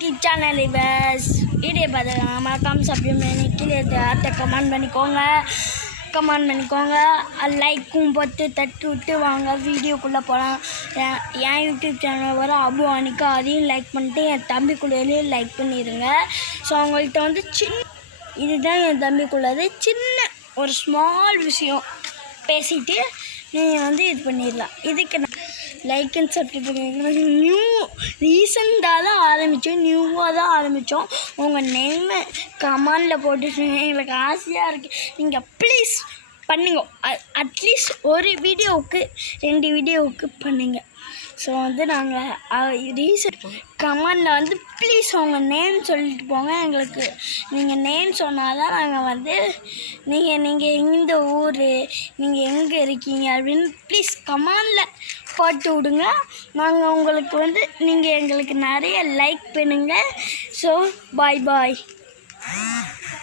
YouTube channel bus video பார்த்துக்கலாம் மறக்காம subscribe பண்ணி கீழே கமெண்ட் பண்ணிக்கோங்க லைக்கும் போட்டு தட்டி விட்டு வாங்க வீடியோக்குள்ளே போகலாம். என் யூடியூப் சேனல் வர அபு அனிக்கா அதையும் லைக் பண்ணிட்டு என் தம்பிக்குள்ளேயும் லைக் பண்ணிடுங்க. ஸோ அவங்கள்ட்ட வந்து இதுதான் என் தம்பிக்குள்ளது சின்ன ஒரு ஸ்மால் விஷயம் பேசிட்டு நீங்கள் வந்து இது பண்ணிடலாம். இதுக்கு லைக் அண்ட் சப்ஸ்கிரைப் ரீசெண்டாக தான் நியூவாக தான் ஆரம்பித்தோம். உங்கள் நேமை கமெண்டில் போட்டுட்டு எங்களுக்கு ஆசையாக இருக்குது. நீங்கள் ப்ளீஸ் பண்ணுங்க. அட்லீஸ்ட் ஒரு வீடியோவுக்கு 2 வீடியோவுக்கு பண்ணுங்க. ஸோ வந்து நாங்கள் ரீசெண்ட் கமெண்டில் வந்து ப்ளீஸ் உங்கள் நேம் சொல்லிட்டு போங்க. எங்களுக்கு நீங்கள் நேம் சொன்னால் தான் நாங்கள் வந்து நீங்கள் எந்த ஊர், நீங்கள் எங்கே இருக்கீங்க அப்படின்னு ப்ளீஸ் கமெண்டில் போட்டு விடுங்க. நாங்கள் உங்களுக்கு வந்து நீங்கள் எங்களுக்கு நிறைய லைக் பண்ணுங்க. So bye.